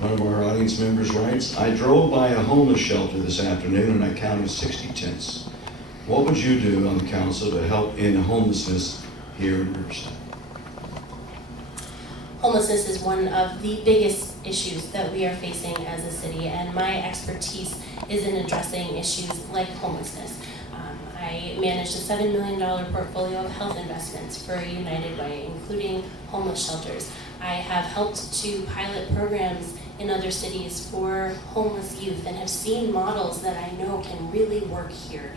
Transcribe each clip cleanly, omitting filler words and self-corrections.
One of our audience members writes, I drove by a homeless shelter this afternoon and I counted 60 tents. What would you do on the council to help end homelessness here in Riverside? Homelessness is one of the biggest issues that we are facing as a city, and my expertise is in addressing issues like homelessness. I managed a $7 million portfolio of health investments for United Way, including homeless shelters. I have helped to pilot programs in other cities for homeless youth and have seen models that I know can really work here.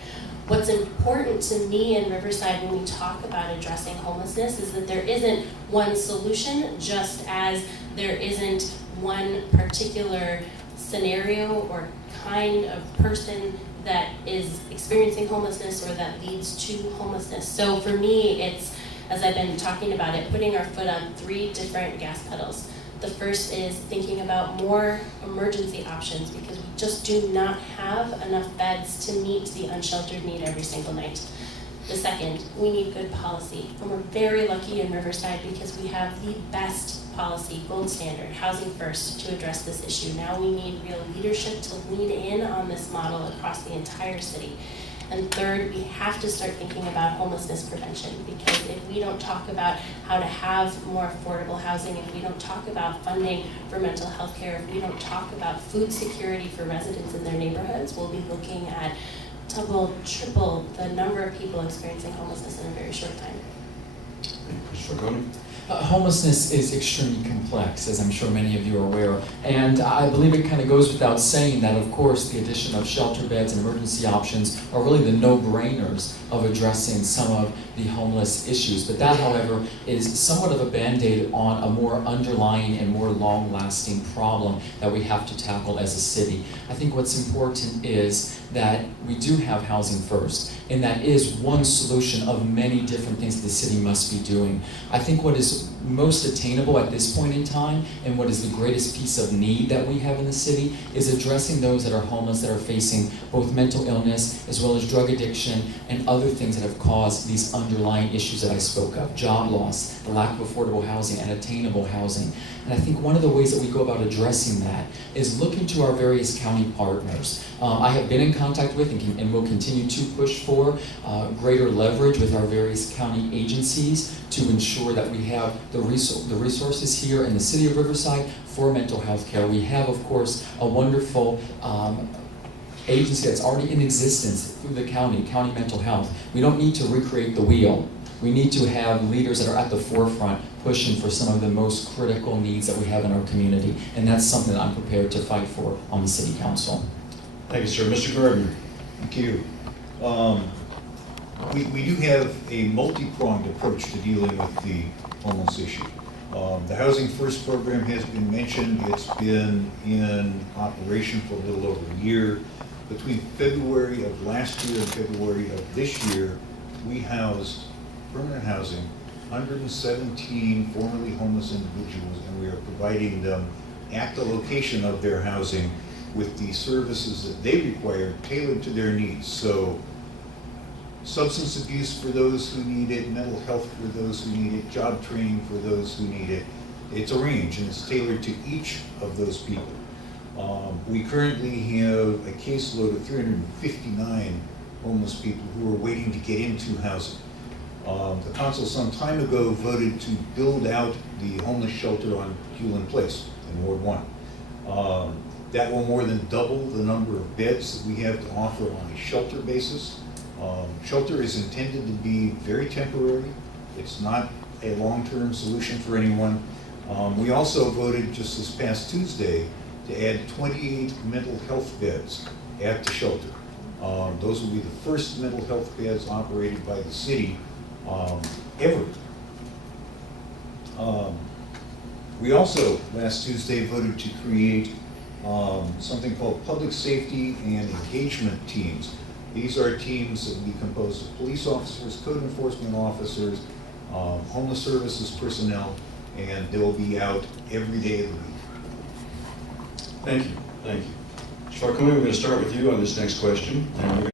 What's important to me in Riverside when we talk about addressing homelessness is that there isn't one solution, just as there isn't one particular scenario or kind of person that is experiencing homelessness or that leads to homelessness. So for me, it's, as I've been talking about it, putting our foot on 3 different gas pedals. The first is thinking about more emergency options because we just do not have enough beds to meet the unsheltered need every single night. The second, we need good policy. And we're very lucky in Riverside because we have the best policy, gold standard, housing first, to address this issue. Now we need real leadership to lean in on this model across the entire city. And third, we have to start thinking about homelessness prevention, because if we don't talk about how to have more affordable housing, if we don't talk about funding for mental health care, if we don't talk about food security for residents in their neighborhoods, we'll be looking at double, triple the number of people experiencing homelessness in a very short time. Christopher Coney? Homelessness is extremely complex, as I'm sure many of you are aware, and I believe it kind of goes without saying that, of course, the addition of shelter beds and emergency options are really the no-brainers of addressing some of the homeless issues. But that, however, is somewhat of a band-aid on a more underlying and more long-lasting problem that we have to tackle as a city. I think what's important is that we do have housing first, and that is one solution of many different things that the city must be doing. I think what is most attainable at this point in time, and what is the greatest piece of need that we have in the city, is addressing those that are homeless, that are facing both mental illness as well as drug addiction and other things that have caused these underlying issues that I spoke of: job loss, the lack of affordable housing and attainable housing. And I think one of the ways that we go about addressing that is looking to our various county partners. I have been in contact with and will continue to push for greater leverage with our various county agencies to ensure that we have the resources here in the city of Riverside for mental health care. We have, of course, a wonderful agency that's already in existence through the county mental health. We don't need to recreate the wheel. We need to have leaders that are at the forefront pushing for some of the most critical needs that we have in our community. And that's something that I'm prepared to fight for on the city council. Thank you, sir. Mr. Gardner? Thank you. We do have a multi-pronged approach to dealing with the homeless issue. The Housing First program has been mentioned. It's been in operation for a little over a year. Between February of last year and February of this year, we housed permanent housing 117 formerly homeless individuals, and we are providing them at the location of their housing with the services that they require tailored to their needs. So substance abuse for those who need it, mental health for those who need it, job training for those who need it. It's a range, and it's tailored to each of those people. We currently have a caseload of 359 homeless people who are waiting to get into housing. The council some time ago voted to build out the homeless shelter on Hewlin Place in Ward 1. That will more than double the number of beds that we have to offer on a shelter basis. Shelter is intended to be very temporary. It's not a long-term solution for anyone. We also voted just this past Tuesday to add 28 mental health beds at the shelter. Those will be the first mental health beds operated by the city ever. We also, last Tuesday, voted to create something called public safety and engagement teams. These are teams that will be composed of police officers, code enforcement officers, homeless services personnel, and they will be out every day of the week. Thank you. Thank you. Mr. Farcone, we're going to start with you on this next question. And we're